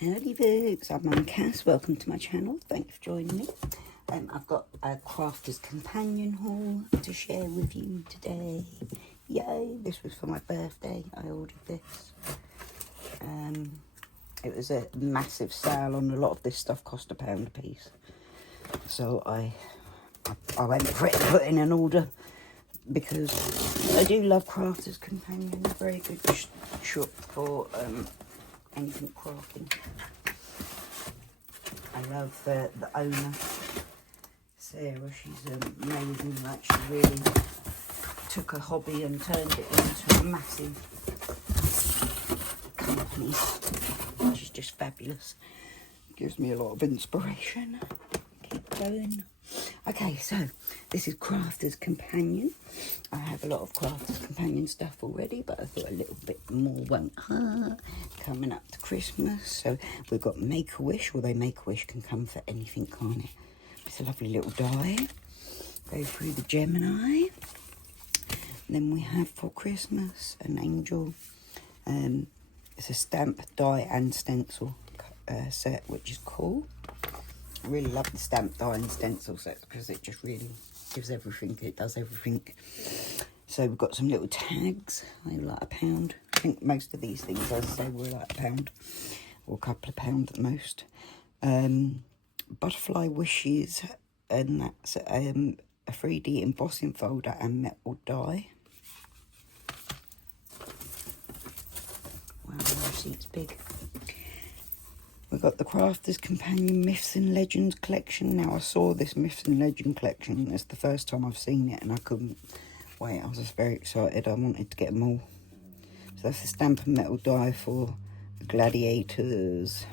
Howdy folks, I'm Mum Cass, welcome to my channel, thank you for joining me. I've got a Crafter's Companion haul to share with you today. Yay, this was for my birthday, I ordered this. It was a massive sale on a lot of this stuff, cost £1 a piece. So I went for it and put in an order because I do love Crafter's Companion, a very good shop for anything crafting. I love the owner, Sarah. She's amazing. Like, she really took a hobby and turned it into a massive company, which is just fabulous. Gives me a lot of inspiration. Keep going. Okay, so this is Crafter's Companion. I have a lot of Crafter's Companion stuff already, but I thought a little bit more won't hurt. Coming up to Christmas, so we've got Make-A-Wish, although Make-A-Wish can come for anything, can't it? It's a lovely little die. Go through the Gemini. Then we have for Christmas an angel. It's a stamp, die and stencil set, which is cool. I really love the stamp, die and stencil sets because it just really gives everything, it does everything. So we've got some little tags, they're like £1. I think most of these things, as I say, were like £1 or a couple of pounds at most. Butterfly Wishes, and that's a 3D embossing folder and metal die. Wow, the receipt's big. We've got the Crafter's Companion Myths and Legends collection. Now, I saw this Myths and Legend collection. It's the first time I've seen it, and I couldn't wait. I was just very excited. I wanted to get them all. So that's the stamp and metal die for the Gladiators.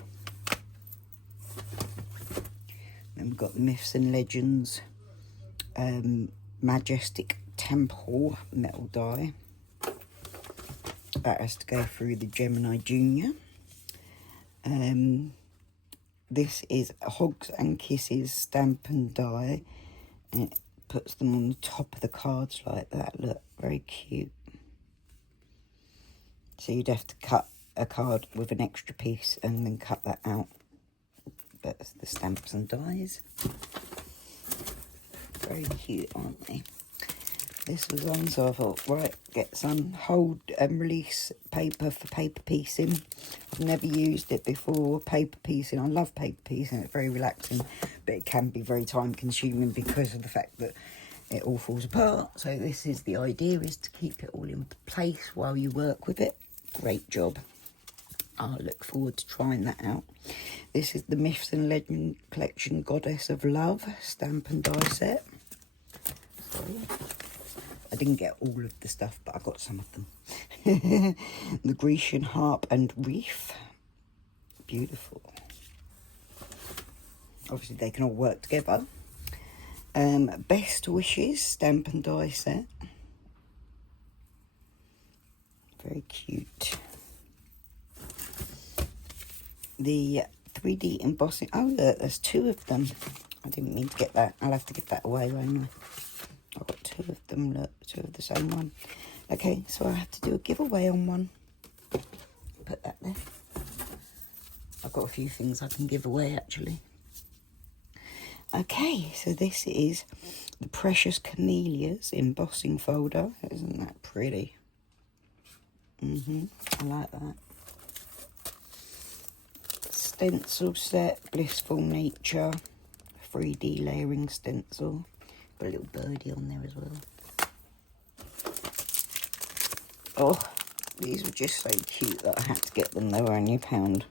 Then we've got the Myths and Legends Majestic Temple metal die. That has to go through the Gemini Junior. This is Hugs and Kisses stamp and die, and it puts them on the top of the cards like that. Look, very cute. So you'd have to cut a card with an extra piece and then cut that out. That's the stamps and dies. Very cute, aren't they? This was on, so I thought, right, get some hold and release paper for paper piecing. I've never used it before, paper piecing. I love paper piecing, it's very relaxing, but it can be very time consuming because of the fact that it all falls apart. So this is the idea, is to keep it all in place while you work with it. Great job. I look forward to trying that out. This is the Myths and Legend collection Goddess of Love stamp and die set. Sorry. I didn't get all of the stuff, but I got some of them. The Grecian Harp and Reef. Beautiful. Obviously, they can all work together. Best Wishes stamp and die set. Very cute. The 3D embossing. Oh, look, there's 2 of them. I didn't mean to get that. I'll have to give that away, won't I? I've got 2 of them, look, 2 of the same one. Okay, so I have to do a giveaway on one. Put that there. I've got a few things I can give away, actually. Okay, so this is the Precious Camellias embossing folder. Isn't that pretty? I like that. Stencil set, Blissful Nature, 3D layering stencil. Got a little birdie on there as well. Oh, these were just so cute that I had to get them. They were only £1.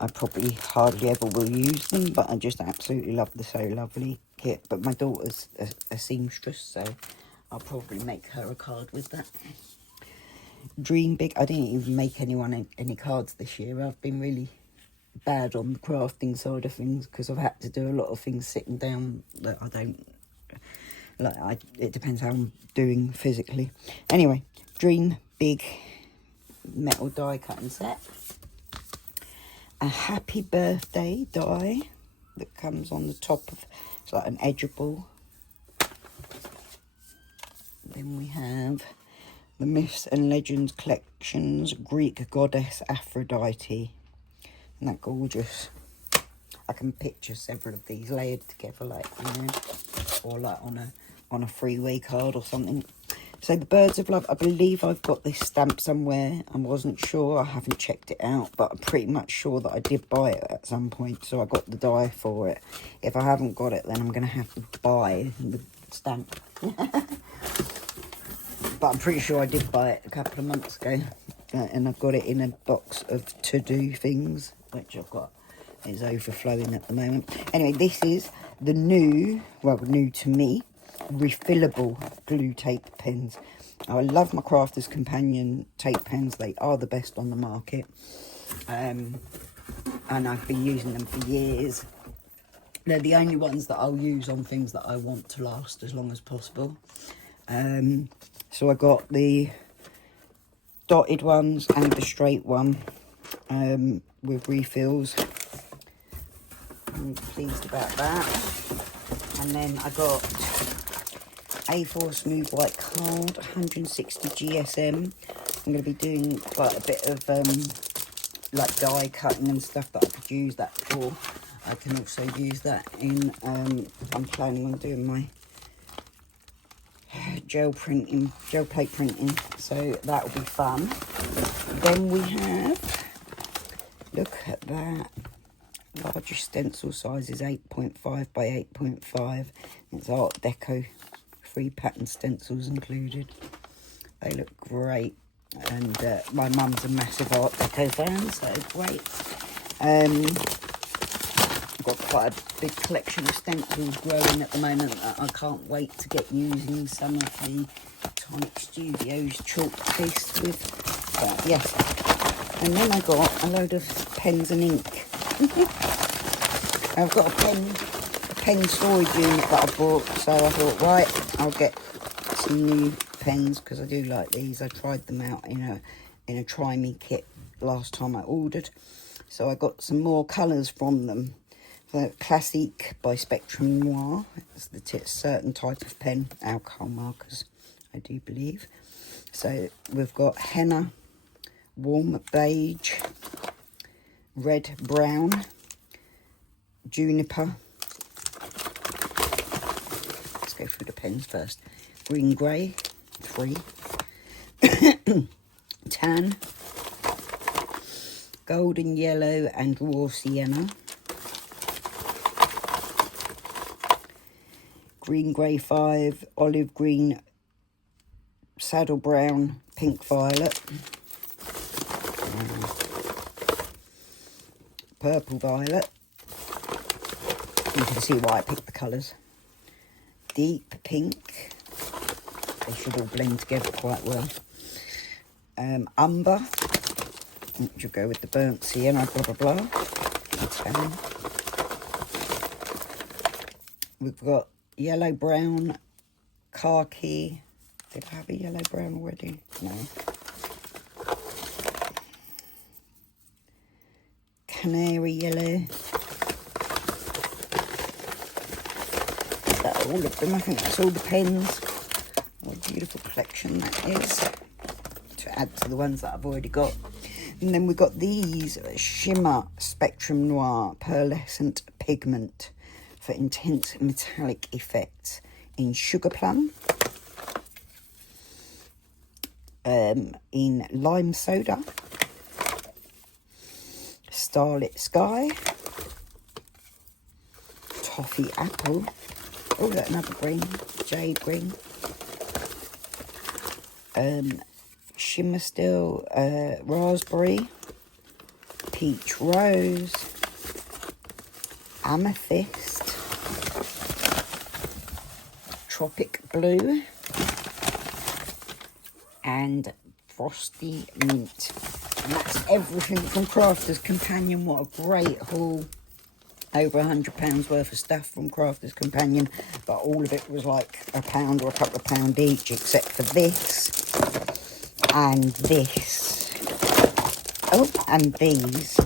I probably hardly ever will use them, but I just absolutely love the So Lovely kit. But my daughter's a seamstress, so I'll probably make her a card with that. Dream Big. I didn't even make anyone any cards this year. I've been really bad on the crafting side of things because I've had to do a lot of things sitting down that I don't like. It depends how I'm doing physically. Anyway, Dream Big metal die cutting set. A Happy Birthday die that comes on the top of, it's like an edgeable. Then we have the Myths and Legends collections Greek goddess Aphrodite Isn't that gorgeous? I can picture several of these layered together, like, you know, or like on a freeway card or something. So the Birds of Love, I believe I've got this stamp somewhere. I wasn't sure, I haven't checked it out, but I'm pretty much sure that I did buy it at some point, so I got the die for it. If I haven't got it, then I'm going to have to buy the stamp. But I'm pretty sure I did buy it a couple of months ago, and I've got it in a box of to-do things, which I've got is overflowing at the moment. Anyway, this is the new, well, new to me, refillable glue tape pens. I love my Crafters Companion tape pens. They are the best on the market, and I've been using them for years. They're the only ones that I'll use on things that I want to last as long as possible. So I got the dotted ones and the straight one with refills. I'm pleased about that. And then I got A4 smooth white card, 160 GSM. I'm going to be doing quite a bit of like die cutting and stuff that I could use that for. I can also use that in, I'm planning on doing my gel plate printing, so that will be fun. Then we have, look at that, largest stencil size is 8.5 by 8.5. It's Art Deco, 3 pattern stencils included. They look great, and my mum's a massive Art Deco fan, so great. I've got quite a big collection of stencils growing at the moment that I can't wait to get using some of the Tonic Studios chalk paste with. But yes, and then I got a load of pens and ink. I've got a pen storage unit that I bought, so I thought, right, I'll get some new pens because I do like these. I tried them out in a Try Me kit last time I ordered, so I got some more colours from them. The Classique by Spectrum Noir. It's the certain type of pen, alcohol markers, I do believe. So we've got Henna, Warm Beige, Red Brown, Juniper. Let's go through the pens first. Green Grey, 3. Tan, Golden Yellow and Raw Sienna. Green Grey 5, Olive Green, Saddle Brown, Pink Violet, Purple Violet. You can see why I picked the colours. Deep Pink. They should all blend together quite well. Umber, which will go with the Burnt Sienna, blah blah blah. Tan. We've got Yellow Brown, Khaki. Did I have a Yellow Brown already? No. Canary Yellow. Is that all of them? I think that's all the pens. What a beautiful collection that is, to add to the ones that I've already got. And then we've got these Shimmer Spectrum Noir Pearlescent Pigment for intense metallic effects in Sugar Plum, in Lime Soda, Starlit Sky, Toffee Apple, oh look, another green, Jade Green, Shimmer Still, Raspberry, Peach Rose, Amethyst, Tropic Blue, and Frosty Mint. And that's everything from Crafters Companion. What a great haul. Over £100 worth of stuff from Crafters Companion, but all of it was like £1 or a couple of £1 each, except for this and this. Oh, and these.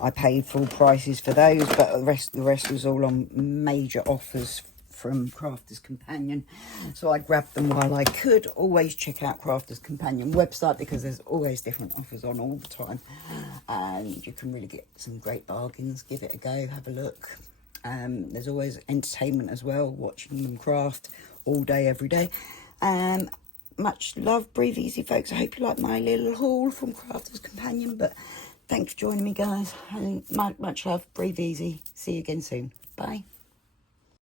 I paid full prices for those, but the rest was all on major offers from Crafters Companion, so I grabbed them while I could. Always check out Crafters Companion website because there's always different offers on all the time, and you can really get some great bargains. Give it a go, have a look. There's always entertainment as well, watching them craft all day, every day. Much love, breathe easy, folks. I hope you like my little haul from Crafters Companion, but thanks for joining me, guys. And much love, breathe easy. See you again soon. Bye.